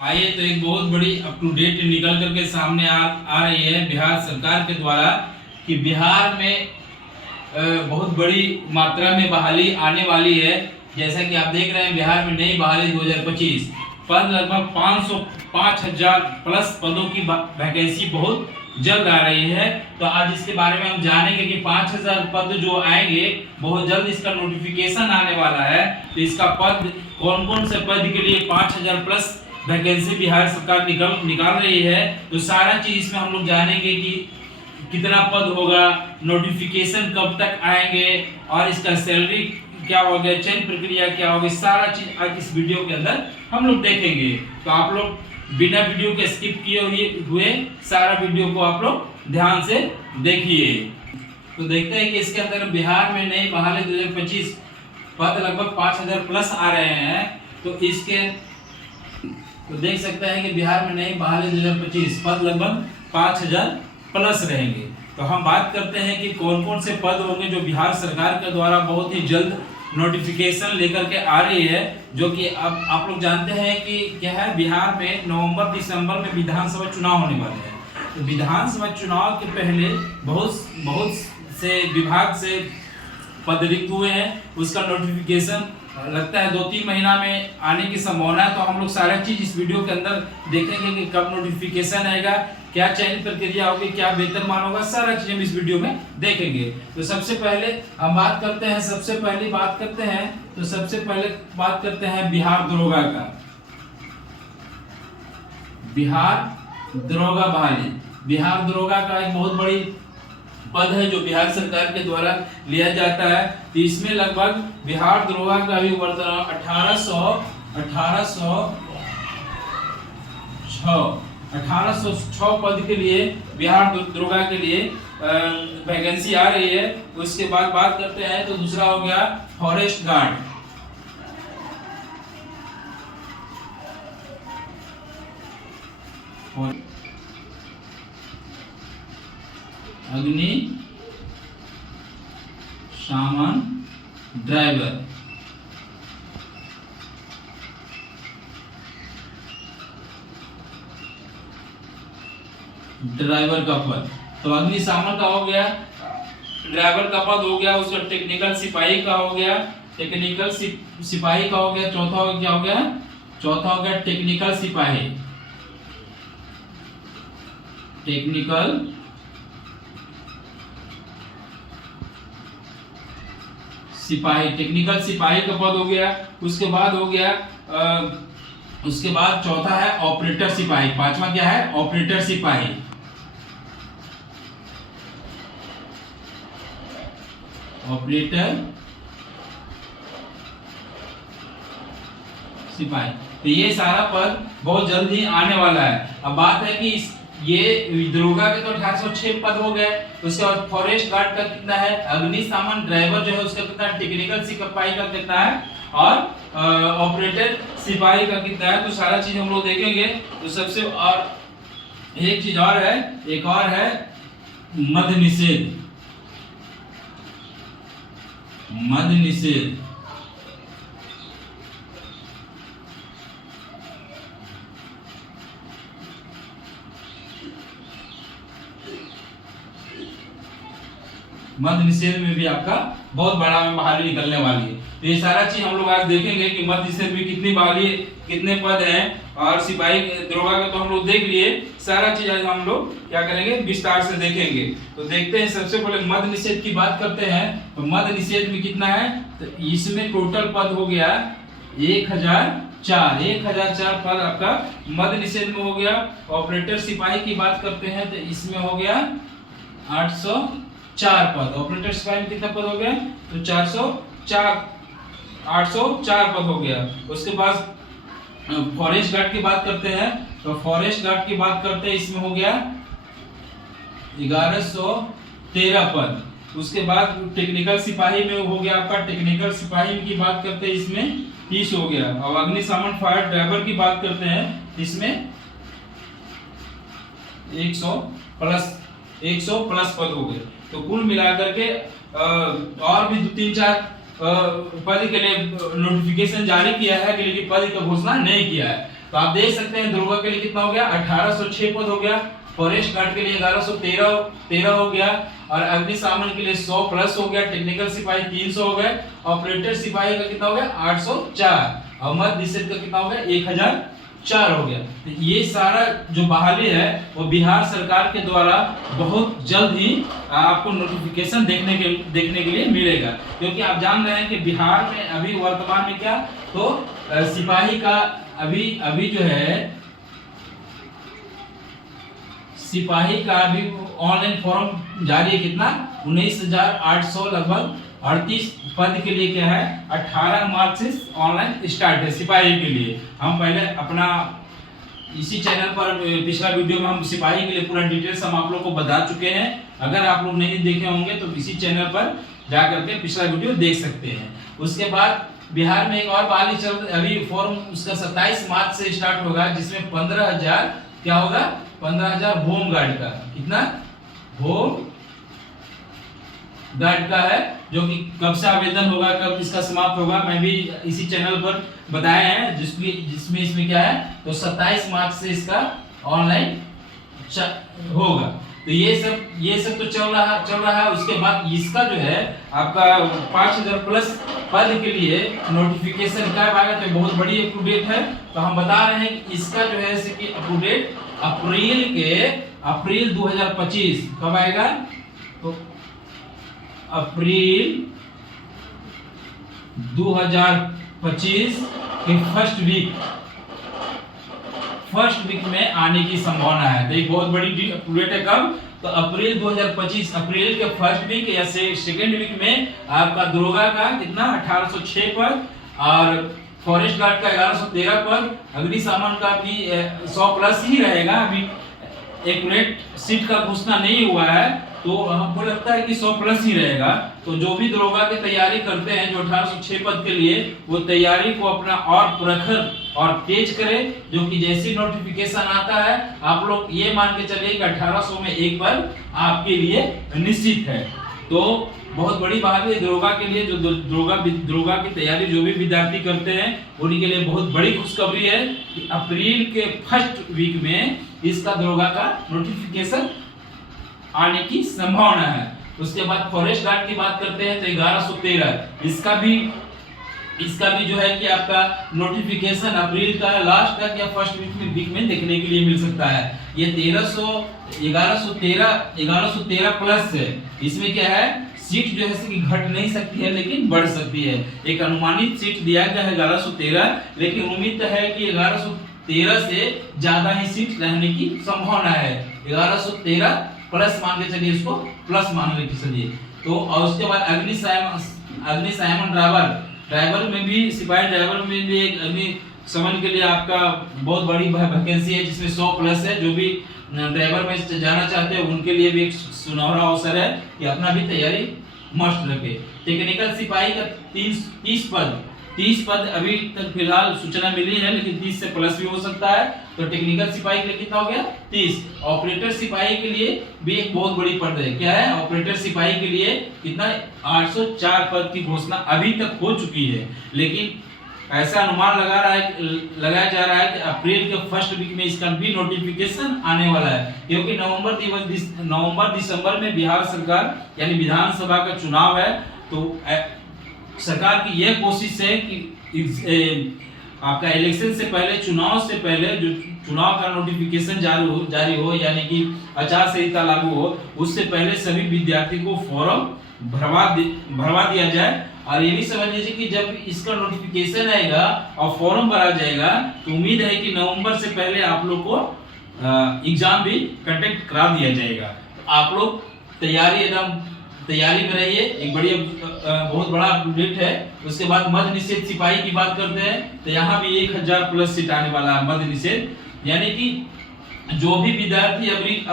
आइए तो एक बहुत बड़ी अप टू डेट निकल करके सामने आ रही है बिहार सरकार के द्वारा कि बिहार में बहुत बड़ी मात्रा में बहाली आने वाली है। जैसा कि आप देख रहे हैं बिहार में नई बहाली 2025 पद लगभग 5,000 प्लस पदों की वैकेंसी बहुत जल्द आ रही है। तो आज इसके बारे में हम जानेंगे कि 5,000 पद जो आएंगे बहुत जल्द इसका नोटिफिकेशन आने वाला है। तो इसका पद कौन कौन से पद के लिए 5,000 प्लस वैकेंसी बिहार सरकार निकाल रही है, तो सारा चीज इसमें हम लोग जानेंगे कि कितना पद होगा, नोटिफिकेशन कब तक आएंगे और इसका सैलरी क्या होगा, चयन प्रक्रिया क्या होगी, सारा चीज आज इस वीडियो के अंदर हम लोग देखेंगे। तो आप लोग बिना वीडियो के स्किप किए हुए सारा वीडियो को आप लोग ध्यान से देखिए। तो देखते हैं कि इसके अंदर बिहार में नई बहाली 2025 पद लगभग 5,000 प्लस आ रहे हैं। तो इसके तो देख सकते हैं कि बिहार में नई बहाली 2025 पद लगभग 5,000 प्लस रहेंगे। तो हम बात करते हैं कि कौन कौन से पद होंगे जो बिहार सरकार के द्वारा बहुत ही जल्द नोटिफिकेशन लेकर के आ रही है। जो कि अब आप लोग जानते हैं कि क्या है, बिहार में नवंबर दिसंबर में विधानसभा चुनाव होने वाले हैं। तो विधानसभा चुनाव के पहले बहुत से विभाग से पद रिक्त हुए हैं, उसका नोटिफिकेशन लगता है 2-3 महीना में आने की संभावना है। तो हम लोग सारा चीज इस वीडियो के अंदर देखेंगे कि कब नोटिफिकेशन आएगा, क्या चयन प्रक्रिया होगी, क्या वेतनमान होगा, सारा चीज हम इस वीडियो में देखेंगे। तो सबसे पहले हम बात करते हैं, सबसे पहले बात करते हैं बिहार दरोगा का। बिहार दरोगा बहाली, बिहार दरोगा का एक बहुत बड़ी पद है जो बिहार सरकार के द्वारा लिया जाता है। तो इसमें लगभग बिहार दरोगा का भी वर्तमान 1806 पद के लिए बिहार दरोगा के लिए वैकेंसी आ रही है। उसके बाद बात करते हैं तो दूसरा हो गया फॉरेस्ट गार्ड। अग्नि शामन ड्राइवर, ड्राइवर का पद। तो अग्निशामन का हो गया, ड्राइवर का पद हो गया, उसका टेक्निकल सिपाही का हो गया, टेक्निकल सिपाही का हो गया। चौथा हो क्या हो गया, चौथा हो गया टेक्निकल सिपाही, टेक्निकल सिपाही, टेक्निकल सिपाही का पद हो गया। उसके बाद हो गया उसके बाद चौथा है ऑपरेटर सिपाही, पांचवा क्या है, ऑपरेटर सिपाही। ऑपरेटर सिपाही, तो ये सारा पद बहुत जल्द ही आने वाला है। अब बात है कि ये दरोगा के तो 1806 पद हो गए। उसके बाद फॉरेस्ट गार्ड का कितना है, अग्निशामन ड्राइवर जो है उसका कितना, टेक्निकल सिपाही का कितना है, और ऑपरेटर सिपाही का कितना है। तो सारा चीज हम लोग देखेंगे। तो सबसे और एक चीज और है, एक और है मद्य निषेध, मद्य निषेध। मद्य निषेध में भी आपका बहुत बड़ा में बहाली निकलने वाली है। तो ये सारा चीज हम लोग आज देखेंगे कि मद्य निषेध में कितनी बहाली, कितने पद हैं, और सिपाही दरोगा का तो हम लोग देख लिए। सारा चीज आज हम लोग क्या करेंगे, विस्तार से देखेंगे। तो देखते हैं, सबसे पहले मद्य निषेध की बात करते हैं। तो मद्य निषेध में कितना है, तो इसमें टोटल पद हो गया 1004 पद आपका मद्य निषेध में हो गया। ऑपरेटर सिपाही की बात करते हैं तो इसमें हो गया 804 पद। ऑपरेटर सिपाही में कितना पद हो गया, तो 804 पद हो गया। उसके बाद फॉरेस्ट गार्ड की बात करते हैं। तो फॉरेस्ट गार्ड की बात करते हैं, इसमें हो गया 1113 पद। उसके बाद टेक्निकल सिपाही में हो गया आपका, टेक्निकल सिपाही की बात करते हैं इसमें 30 हो गया। और अग्निशामन फायर ड्राइवर की बात करते हैं इसमें 100 प्लस पद हो गए। तो कुल मिलाकर के और भी 2-3-4 पद के लिए नोटिफिकेशन जारी किया है, लेकिन पद का घोषणा नहीं किया है। तो आप देख सकते हैं दरोगा के लिए कितना हो गया, 1806 पद हो गया, फॉरेस्ट गार्ड के लिए 1113 हो गया, और अग्निशमन के लिए 100 प्लस हो गया, टेक्निकल सिपाही 300 हो गए, ऑपरेटर सिपाही का कितना हो गया 804, और मध्य निषेध का कितना हो गया 1004 हो गया। तो ये सारा जो बहाली है वो बिहार सरकार के द्वारा बहुत जल्द ही आपको नोटिफिकेशन देखने के लिए मिलेगा, क्योंकि आप जान रहे हैं कि बिहार में अभी वर्तमान में क्या, तो सिपाही का अभी जो है सिपाही का अभी ऑनलाइन फॉर्म जारी है, कितना 19,800 लगभग 38 पद के लिए क्या है 18 मार्च से ऑनलाइन स्टार्ट है सिपाही के लिए। हम पहले अपना इसी चैनल पर पिछला वीडियो में हम सिपाही के लिए पूरा डिटेल्स हम आप लोग को बता चुके हैं, अगर आप लोग नहीं देखे होंगे तो इसी चैनल पर जा करके पिछला वीडियो देख सकते हैं। उसके बाद बिहार में एक और बहाली चल अभी फॉर्म उसका 27 मार्च से स्टार्ट होगा, जिसमें 15,000 क्या होगा 15,000 होम गार्ड का, कितना होम गार्ड का है, जो कि कब से आवेदन होगा, कब इसका समाप्त होगा, मैं भी इसी चैनल पर बताया है, जिसमें इसमें क्या है तो 27 मार्च से इसका ऑनलाइन होगा। तो ये सब तो चल रहा है। उसके बाद इसका जो है आपका 5,000 प्लस पद के लिए नोटिफिकेशन कब आएगा, तो बहुत बड़ी अप टू डेट है। तो हम बता रहे हैं कि इसका जो है कि अप टू डेट अप्रैल 2025 कब आएगा, तो अप्रैल 2025 के फर्स्ट वीक में आने की संभावना है। तो एक बहुत बड़ी अपडेट है, कब तो अप्रैल 2025 अप्रैल के फर्स्ट वीक या सेकेंड वीक में आपका दरोगा का कितना 1806 पद, और फॉरेस्ट गार्ड का 1113 पद, अग्निशमन का भी 100 प्लस ही रहेगा। अभी एक्यूरेट सीट का घोषणा नहीं हुआ है, तो हमको लगता है कि 100 प्लस ही रहेगा। तो जो भी दरोगा की तैयारी करते हैं जो 1806 पद के लिए, वो तैयारी को अपना और प्रखर और तेज करें, जो कि जैसी नोटिफिकेशन आता है आप लोग ये मान के चलिए कि 1800 में एक पद आपके लिए निश्चित है। तो बहुत बड़ी बात है दरोगा के लिए, जो दरोगा की तैयारी जो भी विद्यार्थी करते हैं उन्हीं के लिए बहुत बड़ी खुशखबरी है कि अप्रैल के फर्स्ट वीक में इसका दरोगा का नोटिफिकेशन आने की संभावना है। उसके बाद फॉरेस्ट गार्ड की बात करते हैं तो 1113 इसका भी जो है कि आपका नोटिफिकेशन अप्रैल का लास्ट तक या फर्स्ट वीक में देखने के लिए मिल सकता है। ये 1113 प्लस है। इसमें क्या है सीट जो है कि घट नहीं सकती है लेकिन बढ़ सकती है। एक अनुमानित सीट दिया गया है 1113, लेकिन उम्मीद है कि 1113 से ज्यादा ही सीट रहने की संभावना है। 1113 प्लस मान के चलिए, इसको प्लस मान के चलिए। तो और उसके बाद अग्निशमन ड्राइवर में भी, सिपाही ड्राइवर में भी एक अग्निशमन के लिए आपका बहुत बड़ी वैकेंसी है, जिसमें 100 प्लस है। जो भी ड्राइवर में जाना चाहते हैं उनके लिए भी एक सुनहरा अवसर है कि अपना भी तैयारी मस्ट रखे। टेक्निकल सिपाही का 30 पद अभी तक फिलहाल सूचना मिली है, लेकिन 30 से प्लस भी हो सकता है। तो टेक्निकल सिपाही के लिए कितना हो गया 30। ऑपरेटर सिपाही के लिए भी एक बहुत बड़ी पद है। क्या है ऑपरेटर सिपाही के लिए कितना 804 पद की घोषणा अभी तक हो चुकी है, लेकिन ऐसा अनुमान लगाया जा रहा है कि अप्रैल के फर्स्ट वीक में इसका भी नोटिफिकेशन आने वाला है, क्योंकि नवंबर दिसंबर में बिहार सरकार यानी विधानसभा का चुनाव है। तो सरकार की यह कोशिश है कि आपका इलेक्शन से पहले, चुनाव से पहले जो चुनाव का नोटिफिकेशन जारी हो यानी कि आचार संहिता लागू हो, उससे पहले सभी विद्यार्थी को फॉर्म भरवा दिया जाए। और ये भी समझ लीजिए कि जब इसका नोटिफिकेशन आएगा और फॉर्म भरा जाएगा तो उम्मीद है कि नवंबर से पहले आप लोग को एग्जाम भी कंडक्ट करा दिया जाएगा। आप लोग तैयारी में रहिए। एक बहुत बड़ा अपडेट है। उसके बाद मध्य निषेध सिपाही की बात करते हैं तो यहाँ भी 1000 प्लस सीट आने वाला है मध्य निषेध, यानी कि जो भी विद्यार्थी अभी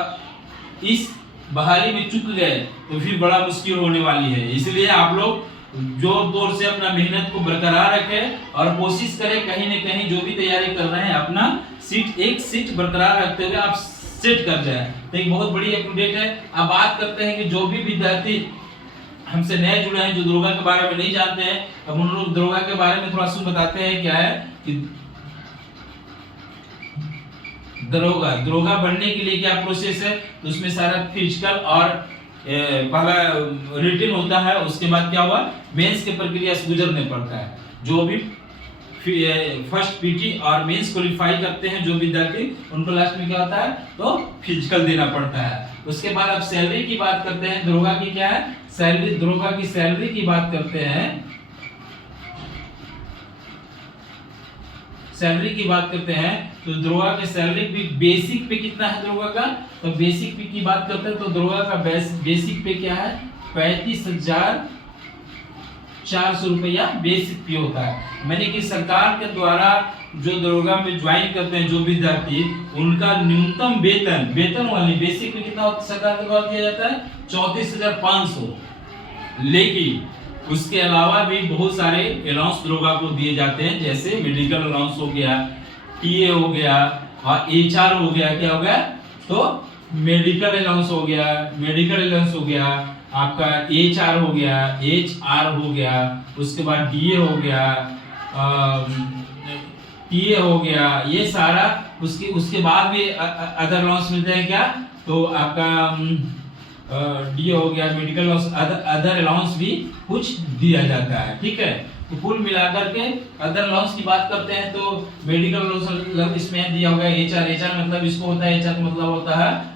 इस बहाली में चूक गए तो फिर बड़ा मुश्किल होने वाली है। इसलिए आप लोग जोर तोर से अपना मेहनत को बरकरार रखें और कोशिश करें कहीं न कहीं जो भी तैयारी कर रहे हैं अपना एक सीट बरकरार रखते हुए आप सेट कर जाए। तो एक बहुत बड़ी अपडेट है। अब बात करते हैं कि जो भी विद्यार्थी हमसे नए जुड़े हैं, जो दरोगा के बारे में नहीं जानते हैं, अब उन लोग दरोगा के बारे में थोड़ा सुन बताते हैं। क्या है कि दरोगा बनने के लिए क्या प्रोसेस है, तो उसमें सारा फिजिकल और पहला रिटन होता है, उसके बाद क्या हुआ मेंस के प्रक्रिया से गुजरने पड़ता है। जो भी फर्स्ट पीटी और मेंस क्वालिफाई करते हैं जो विद्यार्थी, उनको लास्ट में क्या होता है तो फिजिकल देना पड़ता है। उसके बाद अब सैलरी की बात करते हैं। दरोगा की क्या है सैलरी, दरोगा की सैलरी की बात करते हैं। सैलरी की बात करते हैं तो दरोगा के सैलरी भी बेसिक पे कितना है दरोगा का, तो बेसिक पे की बात करते हैं तो दरोगा का बेसिक पे क्या है 35,400 रुपया बेसिक पे होता है। मैंने कि सरकार के द्वारा जो दरोगा में ज्वाइन करते हैं जो विद्यार्थी, उनका न्यूनतम वेतन वाली बेसिक पे कितना सरकार के द्वारा दिया जाता है 34,500। लेकिन उसके अलावा भी बहुत सारे अलाउंस दरोगा को दिए जाते हैं, जैसे मेडिकल अलाउंस हो गया, टीए हो गया और एचआर हो गया। क्या हो गया तो मेडिकल अलाउंस हो गया, आपका एचआर हो गया, उसके बाद डीए हो गया, टीए हो गया, ये सारा उसके बाद भी अदर अलाउंस मिलते हैं। क्या तो आपका डी हो गया, मेडिकल अलाउंस, अदर अलाउंस भी कुछ दिया जाता है। ठीक है, तो कुल मिलाकर के अदर अलाउंस की बात करते हैं तो मेडिकल अलाउंस इसमें दिया होगा एचआर मतलब इसको होता है, एचआर मतलब होता है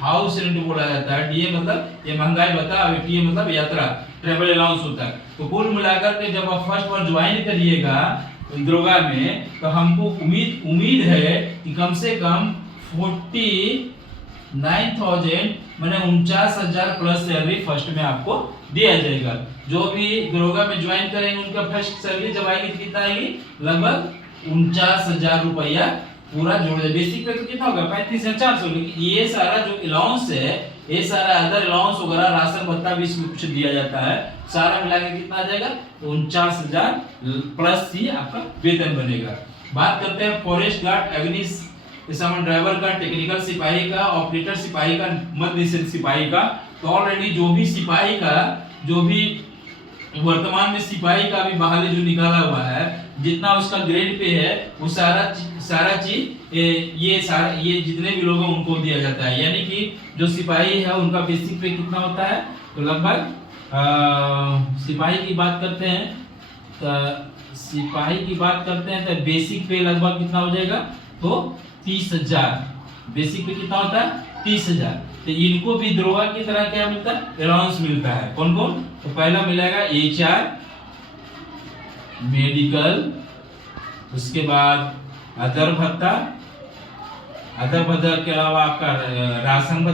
हाउस रेंट बोला जाता है, डीए मतलब ये महंगाई भत्ता, और टीए मतलब यात्रा ट्रैवल अलाउंस होता है। तो कुल मिलाकर के जब आप फर्स्ट बार ज्वाइन करिएगा दरोगा में, तो हमको उम्मीद है कि कम से कम 49,000 मैंने 49,000 प्लस सैलरी फर्स्ट में आपको दिया जाएगा। जो भी दरोगा में ज्वाइन करेंगे उनका फर्स्ट सैलरी जब आएगी तो कितना आएगी लगभग 49,000 रुपया पूरा जोड़ दे। बेसिक पे तो कितना होगा 35,400। लेकिन ये सारा जो अलाउंस है, ये सारा अदर अलाउंस वगैरह राशन भत्ता भी इसमें कुछ दिया जाता है, सारा मिला के कितना आ जाएगा तो 49,000 प्लस ही आपका वेतन बनेगा। बात करते हैं फॉरेस्ट गार्ड, एग्निस ड्राइवर का, टेक्निकल सिपाही का, ऑपरेटर सिपाही का, मध्य निषेध सिपाही का। तो ऑलरेडी जो भी सिपाही का, जो भी वर्तमान में सिपाही का भी बहाली जो निकाला हुआ है, जितना उसका ग्रेड पे है वो सारा चीज ये जितने भी लोग हैं उनको दिया जाता है। यानी कि जो सिपाही है उनका बेसिक पे कितना होता है तो लगभग सिपाही की बात करते हैं तो बेसिक पे लगभग कितना हो जाएगा तो 30,000। बेसिक पे कितना होता है 30,000। तो इनको भी दरोगा की तरह क्या मिलता है अलाउंस मिलता है। कौन कौन तो पहला मिलेगा एचआर, मेडिकल, उसके बाद अदर भत्ता के अलावा आपका राशन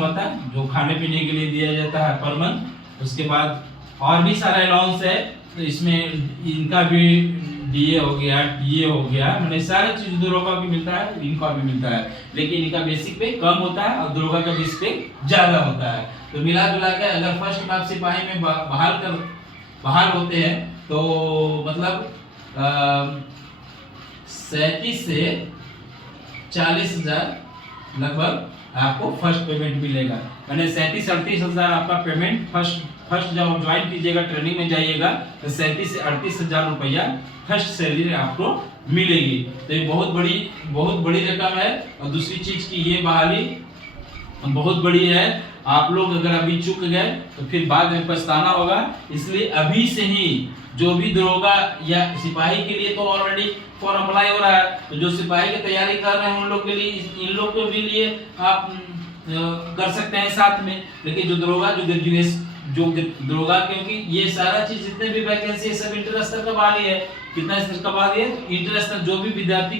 भत्ता जो खाने पीने के लिए दिया जाता है पर मंथ। उसके बाद और भी सारा अलाउंस है, तो इसमें इनका भी डीए हो गया, टीए हो गया, मैंने सारे चीज दरोगा भी मिलता है, इनका भी मिलता है। लेकिन इनका बेसिक पे कम होता है और दरोगा का बेसिक पे ज्यादा होता है। तो मिला जुला के अगर फर्स्ट में आप सिपाही में बहाल होते हैं तो मतलब 37 से 40,000 लगभग आपको फर्स्ट पेमेंट मिलेगा। मैंने 37-38,000 आपका पेमेंट फर्स्ट जब आप ज्वाइन कीजिएगा, ट्रेनिंग में जाइएगा तो 37 से 38,000 रुपया फर्स्ट सैलरी आपको मिलेगी। तो ये बहुत बड़ी रकम है। और दूसरी चीज की ये बहाली बहुत बड़ी है। आप लोग अगर अभी चूक गए तो फिर बाद में पछताना होगा। इसलिए अभी से ही जो भी दरोगा या सिपाही के लिए तो ऑलरेडी फॉर्म अप्लाई हो रहा है, तो जो सिपाही की तैयारी कर रहे हैं उन लोग के लिए, इन लोग के भी लिए आप कर सकते हैं साथ में। लेकिन जो दरोगा क्योंकि ये सारा चीज जितने भी वैकेंसी है सब इंटर स्तर का बहाली है। कितना स्तर का बहाली है इंटर स्तर, जो भी विद्यार्थी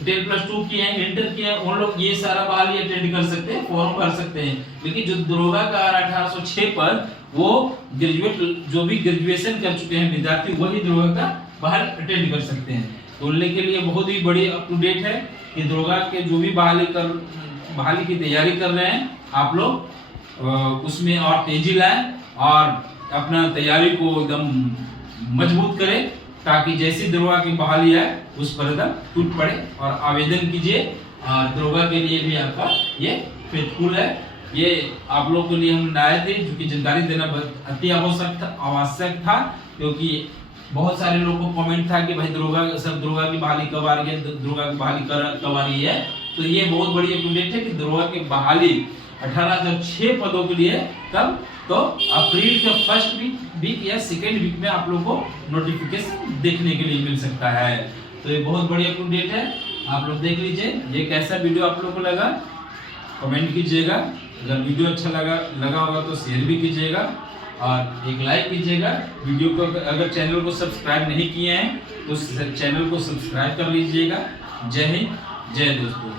10+2 किए हैं, इंटर किए हैं, उन लोग ये सारा बहाली अटेंड कर सकते हैं, फॉर्म भर सकते हैं। लेकिन जो दरोगा का 1806 पर वो ग्रेजुएट जो भी ग्रेजुएशन कर चुके हैं विद्यार्थी वही दरोगा का बहाल अटेंड कर सकते हैं। तो उनके के लिए बहुत ही बड़ी अप टू डेट है कि दरोगा के जो भी बहाली की तैयारी कर रहे हैं आप लोग उसमें और तेजी लाएं और अपना तैयारी को एकदम मजबूत करें, ताकि जैसी दरोगा की बहाली है उस पर एकदम टूट पड़े और आवेदन कीजिए। और दरोगा के लिए भी आपका ये फेथफुल है। ये आप लोग के लिए हम लाए थे, जो कि जानकारी देना अति आवश्यक था, क्योंकि बहुत सारे लोगों को कमेंट था कि भाई दरोगा की बहाली कब आ रही है, दरोगा की बहाली कब आ रही है। तो ये बहुत बड़ी अपडेट है कि दरोगा की बहाली 1806 पदों के लिए कब, तो अप्रैल के फर्स्ट वीक या सेकेंड वीक में आप लोग को नोटिफिकेशन देखने के लिए मिल सकता है। तो ये बहुत बड़ी अपडेट है, आप लोग देख लीजिए। ये कैसा वीडियो आप लोग को लगा कमेंट कीजिएगा, अगर वीडियो अच्छा लगा होगा तो शेयर भी कीजिएगा और एक लाइक कीजिएगा। वीडियो को अगर चैनल को सब्सक्राइब नहीं किए हैं तो चैनल को सब्सक्राइब कर लीजिएगा। जय हिंद, जय दोस्तों।